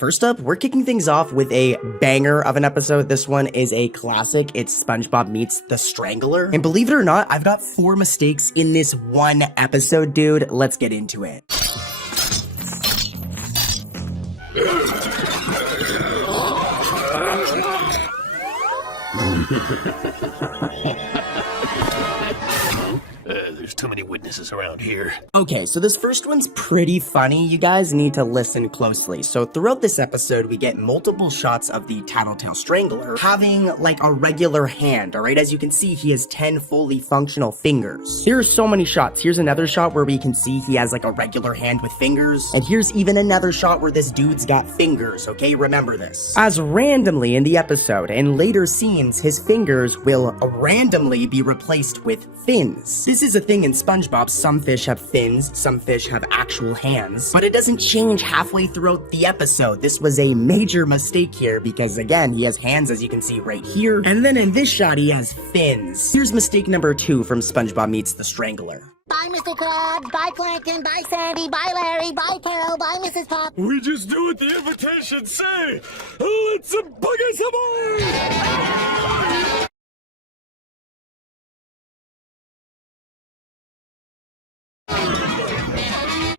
First up, we're kicking things off with a banger of an episode. This one is a classic. It's SpongeBob Meets the Strangler. And believe it or not, I've got 4 mistakes in this one episode, dude. Let's get into it. There's too many witnesses around here. Okay, so this first one's pretty funny. You guys need to listen closely. So throughout this episode, we get multiple shots of the Tattletale Strangler having like a regular hand, all right? As you can see, he has 10 fully functional fingers. Here's so many shots. Here's another shot where we can see he has like a regular hand with fingers. And here's even another shot where this dude's got fingers, okay? Remember this. As randomly in the episode, in later scenes, his fingers will randomly be replaced with fins. This is a thing in SpongeBob. Some fish have fins, some fish have actual hands, but it doesn't change halfway throughout the episode. This was a major mistake here because, again, he has hands, as you can see right here, and then in this shot, he has fins. Here's mistake number 2 from SpongeBob Meets the Strangler. Bye, Mr. Krab. Bye, Plankton. Bye, Sandy. Bye, Larry. Bye, Koral. Bye, Mrs. Pop. We just do what the invitations say. Let's bug us aboard.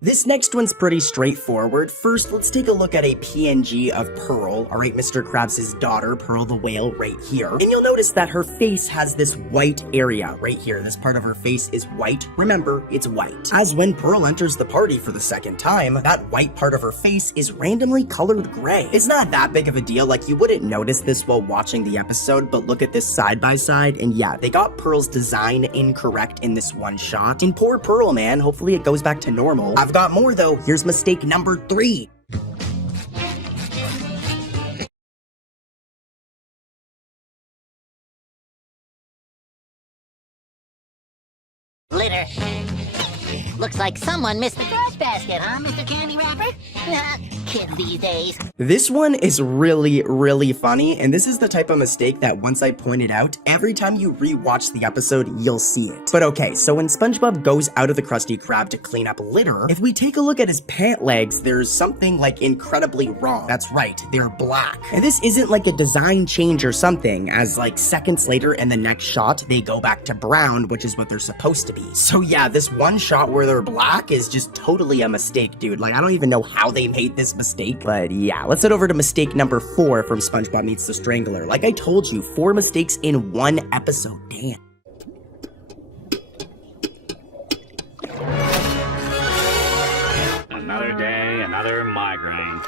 This next one's pretty straightforward. First, let's take a look at a PNG of Pearl, all right, Mr. Krabs' daughter, Pearl the whale, right here. And you'll notice that her face has this white area right here. This part of her face is white. Remember, it's white. As when Pearl enters the party for the second time, that white part of her face is randomly colored gray. It's not that big of a deal, like you wouldn't notice this while watching the episode, but look at this side by side, and yeah, they got Pearl's design incorrect in this one shot. And poor Pearl, man, hopefully it goes back to normal. I've got more though. Here's mistake number 3. Litter. Looks like someone missed the trash basket, huh, Mr. Candy Wrapper? Kids these days. This one is really funny, and this is the type of mistake that once I point it out, every time you rewatch the episode, you'll see it. But okay, so when SpongeBob goes out of the Krusty Krab to clean up litter, if we take a look at his pant legs, there's something like incredibly wrong. That's right, they're black. And this isn't like a design change or something, as like seconds later in the next shot, they go back to brown, which is what they're supposed to be. So yeah, this one shot where they're black is just totally a mistake, dude. Like, I don't even know how they made this mistake, but yeah, let's head over to mistake number 4 from SpongeBob Meets the Strangler. Like I told you, 4 mistakes in one episode. Damn. Another day, another migraine.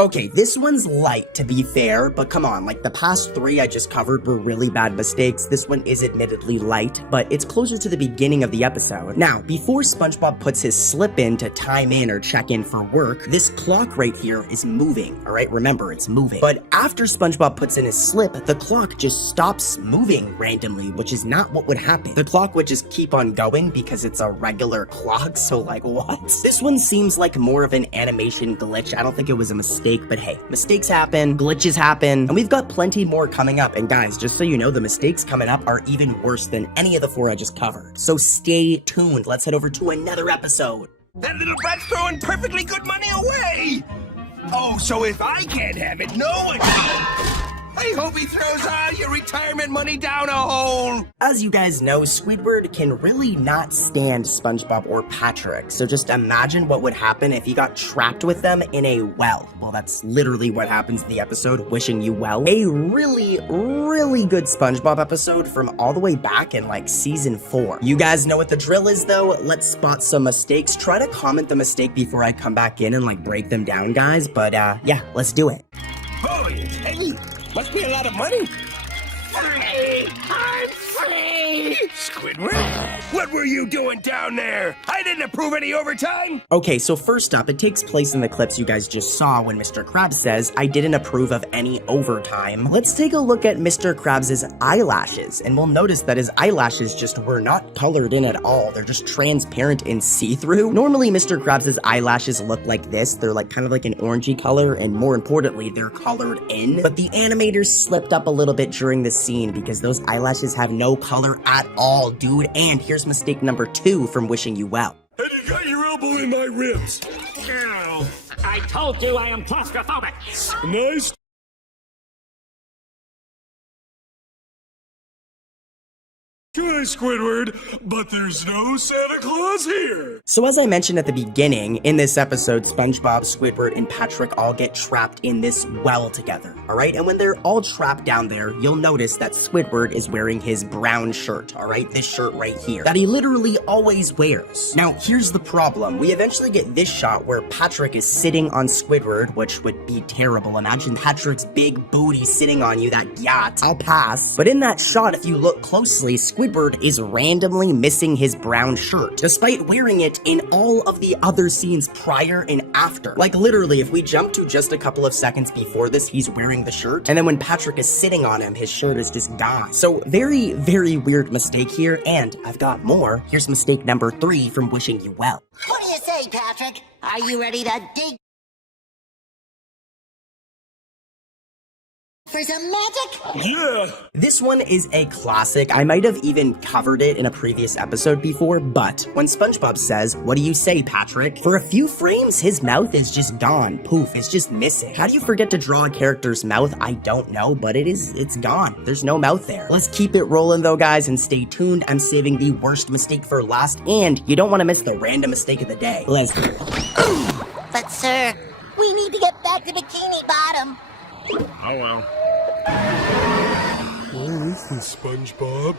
Okay, this one's light, to be fair, but come on, like the past 3 I just covered were really bad mistakes. This one is admittedly light, but it's closer to the beginning of the episode. Now, before SpongeBob puts his slip in to time in or check in for work, this clock right here is moving, all right? Remember, it's moving. But after SpongeBob puts in his slip, the clock just stops moving randomly, which is not what would happen. The clock would just keep on going because it's a regular clock, so like, what? This one seems like more of an animation glitch. I don't think it was a mistake. But hey, mistakes happen, glitches happen, and we've got plenty more coming up. And guys, just so you know, the mistakes coming up are even worse than any of the 4 I just covered. So stay tuned. Let's head over to another episode. That little brat's throwing perfectly good money away! Oh, so if I can't have it, no one can! I hope he throws all your retirement money down a hole! As you guys know, Squidward can really not stand SpongeBob or Patrick, so just imagine what would happen if he got trapped with them in a well. Well, that's literally what happens in the episode, wishing you well. A really good SpongeBob episode from all the way back in like season 4. You guys know what the drill is though. Let's spot some mistakes. Try to comment the mistake before I come back in and like break them down, guys, but yeah, let's do it. Holy hey, must be a lot of money. Free! I'm free! Squidward, what were you doing down there? I didn't approve any overtime! Okay, so first up, it takes place in the clips you guys just saw when Mr. Krabs says, I didn't approve of any overtime. Let's take a look at Mr. Krabs' eyelashes, and we'll notice that his eyelashes just were not colored in at all. They're just transparent and see-through. Normally, Mr. Krabs' eyelashes look like this. They're like kind of like an orangey color, and more importantly, they're colored in. But the animators slipped up a little bit during this scene because those eyelashes have no color at all, dude. And here's number 2 from Wishing You Well. And you got your elbow in my ribs. Ow. I I told you I am claustrophobic. Nice. Try, Squidward, but there's no Santa Claus here. So as I mentioned at the beginning, in this episode, SpongeBob, Squidward, and Patrick all get trapped in this well together, alright? And when they're all trapped down there, you'll notice that Squidward is wearing his brown shirt, alright? This shirt right here, that he literally always wears. Now, here's the problem. We eventually get this shot where Patrick is sitting on Squidward, which would be terrible. Imagine Patrick's big booty sitting on you, that yacht. I'll pass. But in that shot, if you look closely, Squidward is randomly missing his brown shirt, despite wearing it in all of the other scenes prior and after. Like literally, if we jump to just a couple of seconds before this, he's wearing the shirt, and then when Patrick is sitting on him, his shirt is just gone. So very, very weird mistake here, and I've got more. Here's mistake number 3 from Wishing You Well. What do you say, Patrick? Are you ready to dig for some magic? Yeah. This one is a classic. I might have even covered it in a previous episode before, but when SpongeBob says, "What do you say, Patrick?" for a few frames, his mouth is just gone. Poof, it's just missing. How do you forget to draw a character's mouth? I don't know, but it's gone. There's no mouth there. Let's keep it rolling though, guys, and stay tuned. I'm saving the worst mistake for last, and you don't want to miss the random mistake of the day. Let's go. But sir, we need to get back to Bikini Bottom. Oh well. Where is this SpongeBob?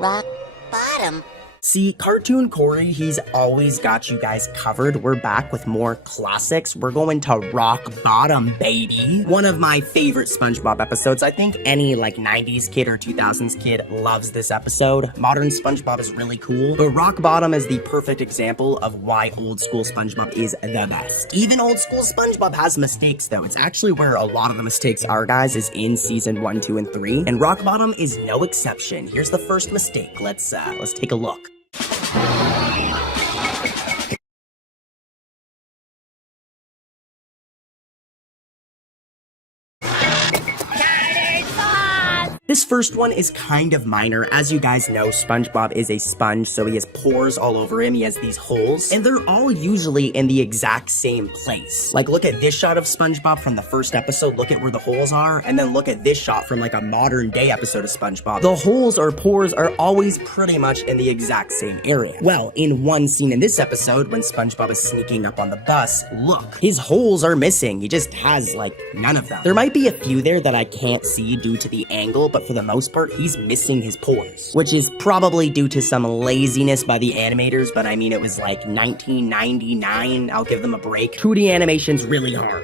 Rock Bottom. See, Cartoon Corey, he's always got you guys covered. We're back with more classics. We're going to Rock Bottom, baby. One of my favorite SpongeBob episodes. I think any like 90s kid or 2000s kid loves this episode. Modern SpongeBob is really cool, but Rock Bottom is the perfect example of why old school SpongeBob is the best. Even old school SpongeBob has mistakes though. It's actually where a lot of the mistakes are, guys, is in season 1, 2, and 3. And Rock Bottom is no exception. Here's the first mistake. Let's take a look. This first one is kind of minor. As you guys know, SpongeBob is a sponge, so he has pores all over him. He has these holes, and they're all usually in the exact same place. Like, look at this shot of SpongeBob from the first episode. Look at where the holes are, and then look at this shot from like a modern day episode of SpongeBob. The holes or pores are always pretty much in the exact same area. Well, in one scene in this episode, when SpongeBob is sneaking up on the bus, look, his holes are missing. He just has like none of them. There might be a few there that I can't see due to the angle, but for the most part, he's missing his pores, which is probably due to some laziness by the animators, but I mean, it was like 1999. I'll give them a break. 2D animation's really hard.